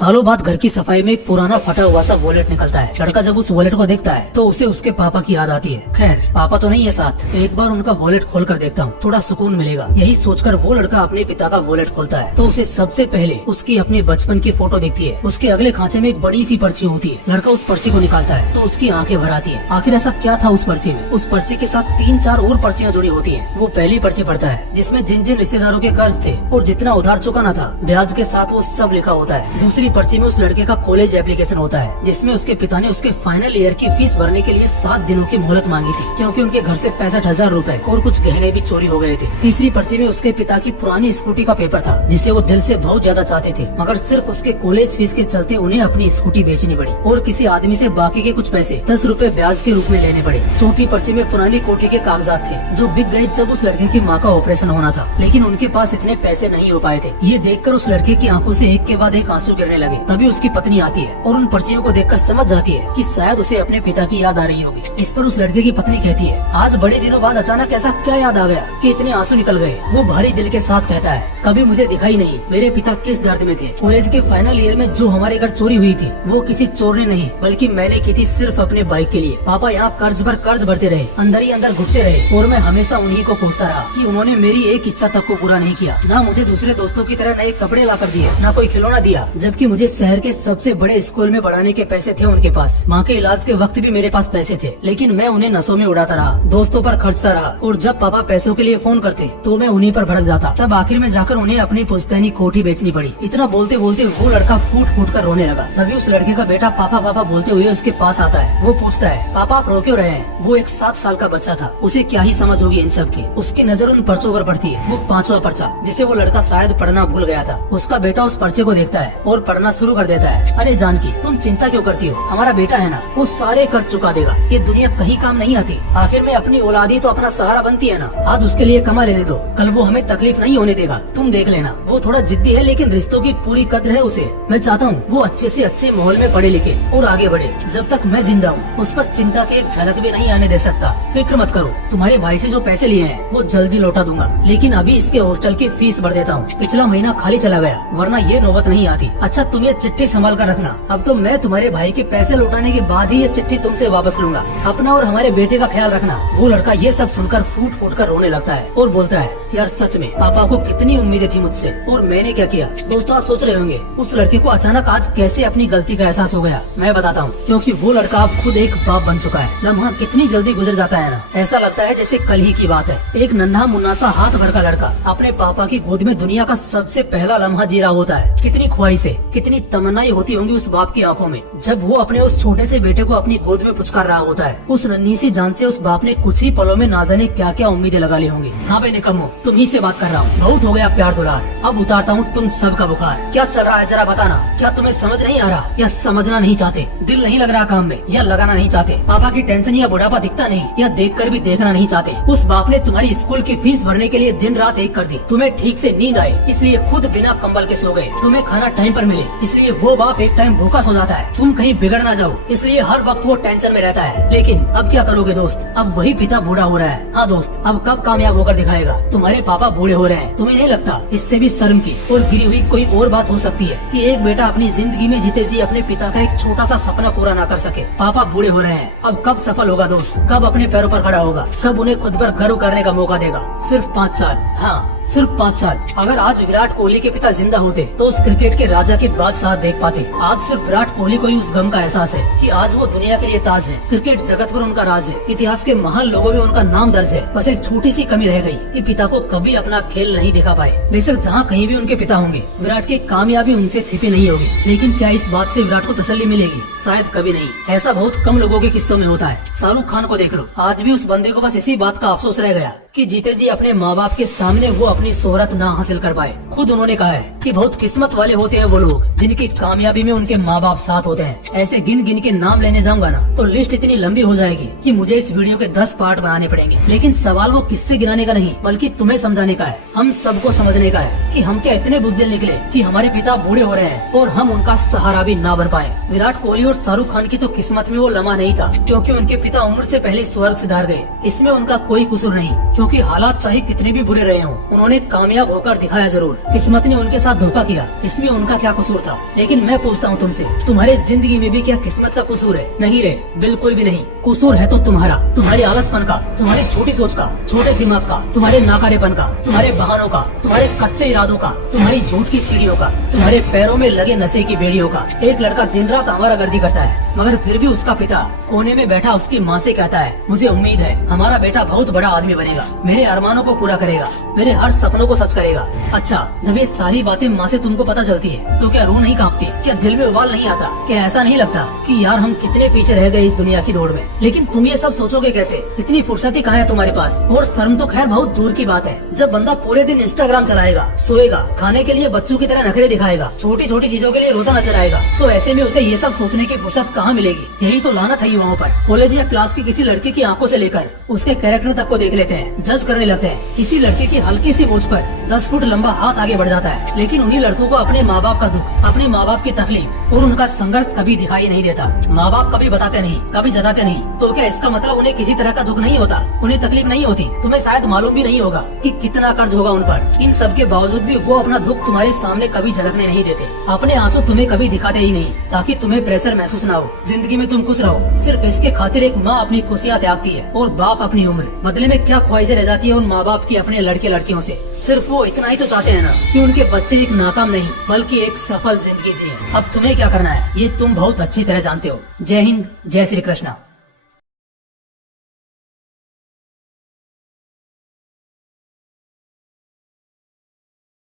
सालों बाद घर की सफाई में एक पुराना फटा हुआ सा वॉलेट निकलता है। लड़का जब उस वॉलेट को देखता है तो उसे उसके पापा की याद आती है। खैर पापा तो नहीं है साथ, एक बार उनका वॉलेट खोल कर देखता हूँ, थोड़ा सुकून मिलेगा। यही सोचकर वो लड़का अपने पिता का वॉलेट खोलता है तो उसे सबसे पहले उसकी अपने बचपन की फोटो दिखती है। उसके अगले खांचे में एक बड़ी सी पर्ची होती है। लड़का उस पर्ची को निकालता है तो उसकी आंखें भर आती है। आखिर ऐसा क्या था उस पर्ची में? उस पर्ची के साथ 3-4 और पर्चियां जुड़ी होती है। वो पहली पर्ची पढ़ता है जिसमें जिन जिन रिश्तेदारों के कर्ज थे और जितना उधार चुकाना था ब्याज के साथ वो सब लिखा होता है। दूसरी पर्ची में उस लड़के का कॉलेज एप्लीकेशन होता है जिसमें उसके पिता ने उसके फाइनल ईयर की फीस भरने के लिए 7 दिनों की मोहलत मांगी थी क्योंकि उनके घर से 65,000 रूपए और कुछ गहने भी चोरी हो गए थे। तीसरी पर्ची में उसके पिता की पुरानी स्कूटी का पेपर था जिसे वो दिल से बहुत ज्यादा चाहते थे, मगर सिर्फ उसके कॉलेज फीस के चलते उन्हें अपनी स्कूटी बेचनी पड़ी और किसी आदमी से बाकी के कुछ पैसे 10 रुपए ब्याज के रूप में लेने पड़े। चौथी पर्ची में पुरानी कोठी के कागजात थे जो बिक गए जब उस लड़के की माँ का ऑपरेशन होना था, लेकिन उनके पास इतने पैसे नहीं हो पाए थे। ये देखकर उस लड़के की आंखों से एक के बाद एक आंसू गिरने लगे। तभी उसकी पत्नी आती है और उन पर्चियों को देखकर समझ जाती है कि शायद उसे अपने पिता की याद आ रही होगी। इस पर उस लड़के की पत्नी कहती है, आज बड़े दिनों बाद अचानक ऐसा क्या याद आ गया कि इतने आंसू निकल गए? वो भारी दिल के साथ कहता है, कभी मुझे दिखाई नहीं मेरे पिता किस दर्द में थे। कॉलेज के फाइनल ईयर में जो हमारे घर चोरी हुई थी वो किसी चोर ने नहीं बल्कि मैंने की थी, सिर्फ अपने बाइक के लिए। पापा यहाँ कर्ज पर कर्ज भरते रहे, अंदर ही अंदर घुटते रहे और मैं हमेशा उन्हीं को कोसता रहा कि उन्होंने मेरी एक इच्छा तक को पूरा नहीं किया। ना मुझे दूसरे दोस्तों की तरह नए कपड़े ला कर दिए, ना कोई खिलौना दिया, जबकि मुझे शहर के सबसे बड़े स्कूल में पढ़ाने के पैसे थे उनके पास। माँ के इलाज के वक्त भी मेरे पास पैसे थे, लेकिन मैं उन्हें नशों में उड़ाता रहा, दोस्तों पर खर्चता रहा और जब पापा पैसों के लिए फोन करते तो मैं उन्हीं पर भड़क जाता। तब आखिर में जाकर उन्हें अपनी पुश्तैनी कोठी बेचनी पड़ी। इतना बोलते बोलते वो लड़का फूट फूट कर रोने लगा। तभी उस लड़के का बेटा पापा पापा बोलते हुए उसके पास आता है। वो पूछता है, पापा आप रो क्यों रहे हैं? वो एक 7 साल का बच्चा था, उसे क्या ही समझ होगी इन सब की। उसकी नजर उन पर्चों पर पड़ती है। वो 5वां पर्चा जिसे वो लड़का शायद पढ़ना भूल गया था। उसका बेटा उस पर्चे को देखता है और पढ़ना शुरू कर देता है। अरे जानकी, तुम चिंता क्यों करती हो? हमारा बेटा है ना, वो सारे कर्ज चुका देगा। ये दुनिया कहीं काम नहीं आती, आखिर में अपनी औलादी तो अपना सहारा बनती है ना। आज उसके लिए कमा लेने दो, कल वो हमें तकलीफ नहीं होने देगा, तुम देख लेना। वो थोड़ा जिद्दी है लेकिन रिश्तों की पूरी कद्र है उसे। मैं चाहता हूँ वो अच्छे से अच्छे माहौल में पढ़े लिखे और आगे बढ़े। जब तक मैं जिंदा हूँ उस पर चिंता की एक झलक भी नहीं आने दे सकता। फिक्र मत करो, तुम्हारे भाई से जो पैसे लिए हैं वो जल्दी लौटा दूंगा, लेकिन अभी इसके हॉस्टल की फीस भर देता हूँ। पिछला महीना खाली चला गया, वरना ये नौबत नहीं आती। अच्छा तुम ये चिट्ठी संभाल कर रखना, अब तो मैं तुम्हारे भाई के पैसे लौटाने के बाद ही ये चिट्ठी तुमसे वापस लूंगा। अपना और हमारे बेटे का ख्याल रखना। वो लड़का ये सब सुनकर फूट फूट कर रोने लगता है और बोलता है, यार सच में पापा को कितनी उम्मीदें थी मुझसे और मैंने क्या किया। दोस्तों आप सोच रहे होंगे उस लड़के को अचानक आज कैसे अपनी गलती का एहसास हो गया। मैं बताता हूँ, क्योंकि वो लड़का अब खुद एक बाप बन चुका है। लम्हा कितनी जल्दी गुजर जाता है ना, ऐसा लगता है जैसे कल ही की बात है। एक नन्हा मुन्ना सा हाथ भर का लड़का अपने पापा की गोद में दुनिया का सबसे पहला लम्हा जी रहा होता है। कितनी ख्वाहिशें, कितनी तमन्नाएं होती होंगी उस बाप की आंखों में जब वो अपने उस छोटे से बेटे को अपनी गोद में पुचकार रहा होता है। उस नन्ही सी जान से उस बाप ने कुछ ही पलों में ना जाने क्या क्या उम्मीदें लगा ली होंगी। हाँ भाई निकम्मो, तुम ही से बात कर रहा हूँ। बहुत हो गया प्यार दुलार, अब उतारता हूँ तुम सबका बुखार। क्या चल रहा है जरा बताना, क्या तुम्हें समझ नहीं आ रहा या समझना नहीं चाहते? दिल नहीं लग रहा काम में या लगाना नहीं चाहते? पापा की टेंशन या बुढ़ापा दिखता नहीं या देख कर भी देखना नहीं चाहते? उस बाप ने तुम्हारी स्कूल की फीस भरने के लिए दिन रात एक कर दी। तुम्हें ठीक से नींद आए इसलिए खुद बिना कंबल के सो गए। तुम्हें खाना टाइम पर मिले इसलिए वो बाप एक टाइम भूखा सो जाता है। तुम कहीं बिगड़ ना जाओ इसलिए हर वक्त वो टेंशन में रहता है। लेकिन अब क्या करोगे दोस्त, अब वही पिता बूढ़ा हो रहा है। हाँ दोस्त, अब कब कामयाब होकर दिखाएगा? तुम्हारे पापा बूढ़े हो रहे हैं, तुम्हें नहीं लगता इससे भी शर्म की और गिरी हुई कोई और बात हो सकती है कि एक बेटा अपनी जिंदगी में जीते जी अपने पिता का एक छोटा सा सपना पूरा ना कर सके? पापा बूढ़े हो रहे हैं, अब कब सफल होगा दोस्त? कब अपने पैरों पर खड़ा होगा? कब उन्हें खुद पर गर्व करने का मौका देगा? सिर्फ 5 साल, हाँ सिर्फ 5 साल। अगर आज विराट कोहली के पिता जिंदा होते तो उस क्रिकेट के राजा के बादशाह देख पाते। आज सिर्फ विराट कोहली को ही उस गम का एहसास है कि आज वो दुनिया के लिए ताज है। क्रिकेट जगत पर उनका राज है, इतिहास के महान लोगों में उनका नाम दर्ज है। बस एक छोटी सी कमी रह गई कि पिता को कभी अपना खेल नहीं दिखा पाए। बेशक जहाँ कहीं भी उनके पिता होंगे विराट की कामयाबी उनसे छिपी नहीं होगी, लेकिन क्या इस बात से विराट को तसल्ली मिलेगी? शायद कभी नहीं। ऐसा बहुत कम लोगों के किस्सों में होता है। शाहरुख खान को देख लो, आज भी उस बंदे को बस इसी बात का अफसोस रह गया कि जीते जी अपने माँ बाप के सामने वो अपनी शोहरत ना हासिल कर पाए। खुद उन्होंने कहा है कि बहुत किस्मत वाले होते हैं वो लोग जिनकी कामयाबी में उनके माँ बाप साथ होते हैं। ऐसे गिन गिन के नाम लेने जाऊंगा ना तो लिस्ट इतनी लंबी हो जाएगी कि मुझे इस वीडियो के 10 पार्ट बनाने पड़ेंगे। लेकिन सवाल वो किससे गिनाने का नहीं बल्कि तुम्हें समझाने का है, हम सबको समझने का है कि हम क्या इतने बुज़दिल निकले कि हमारे पिता बूढ़े हो रहे हैं और हम उनका सहारा भी ना बन पाए। विराट कोहली और शाहरुख खान की तो किस्मत में वो लम्हा नहीं था क्योंकि उनके पिता उम्र से पहले स्वर्ग सिधार गए। इसमें उनका कोई कसूर नहीं क्योंकि हालात चाहे कितने भी बुरे रहे हों, उन्होंने कामयाब होकर दिखाया जरूर। किस्मत ने उनके साथ धोखा किया, इसमें उनका क्या कसूर था। लेकिन मैं पूछता हूँ तुमसे, तुम्हारे जिंदगी में भी क्या किस्मत का कसूर है? नहीं रे, बिल्कुल भी नहीं। कसूर है तो तुम्हारे आलसपन का, तुम्हारी छोटी सोच का, छोटे दिमाग का, तुम्हारे नाकारेपन का, तुम्हारे बहानों का, तुम्हारे कच्चे इरादों का, तुम्हारी झूठ की सीढ़ियों का, तुम्हारे पैरों में लगे नशे की बेड़ियों का। एक लड़का दिन रात आवारागर्दी करता है मगर फिर भी उसका पिता कोने में बैठा उसकी माँ से कहता है, मुझे उम्मीद है हमारा बेटा बहुत बड़ा आदमी बनेगा, मेरे अरमानों को पूरा करेगा, मेरे हर सपनों को सच करेगा। अच्छा, जब ये सारी बातें माँ से तुमको पता चलती है तो क्या रूह नहीं कांपती? क्या दिल में उबाल नहीं आता? क्या ऐसा नहीं लगता कि यार हम कितने पीछे रह गए इस दुनिया की दौड़ में? लेकिन तुम ये सब सोचोगे कैसे? इतनी फुर्सती कहाँ है तुम्हारे पास? और शर्म तो खैर बहुत दूर की बात है। जब बंदा पूरे दिन इंस्टाग्राम चलाएगा, सोएगा, खाने के लिए बच्चों की तरह नखरे दिखाएगा, छोटी छोटी चीजों के लिए रोता नजर आएगा, तो ऐसे में उसे ये सब सोचने की फुर्सत कहाँ मिलेगी? यही तो लानत है युवाओं पर। कॉलेज या क्लास की किसी लड़की की आंखों से लेकर उसके कैरेक्टर तक को देख लेते हैं, जज करने लगते हैं। किसी लड़की की हल्की सी मूंछ पर 10 फुट लंबा हाथ आगे बढ़ जाता है। लेकिन उन्हीं लड़कों को अपने माँ बाप का दुख, अपने माँ बाप की तकलीफ और उनका संघर्ष कभी दिखाई नहीं देता। माँ बाप कभी बताते नहीं, कभी जताते नहीं। तो क्या इसका मतलब उन्हें किसी तरह का दुख नहीं होता? उन्हें तकलीफ नहीं होती? तुम्हें शायद मालूम भी नहीं होगा कि कितना कर्ज होगा उन पर। इन सब के बावजूद भी वो अपना दुख तुम्हारे सामने कभी झलकने नहीं देते। अपने आंसू तुम्हें कभी दिखाते ही नहीं ताकि तुम्हें प्रेशर महसूस न हो। जिंदगी में तुम खुश रहो, सिर्फ इसके खातिर एक माँ अपनी खुशियाँ त्यागती है और बाप अपनी उम्र। बदले में क्या ख्वाहिशें रह जाती है उन माँ बाप की अपने लड़के लड़कियों से? सिर्फ वो इतना ही तो चाहते हैं ना कि उनके बच्चे एक नाकाम नहीं बल्कि एक सफल जिंदगी जिए। अब तुम्हें क्या करना है ये तुम बहुत अच्छी तरह जानते हो। जय हिंद, जय श्री कृष्णा।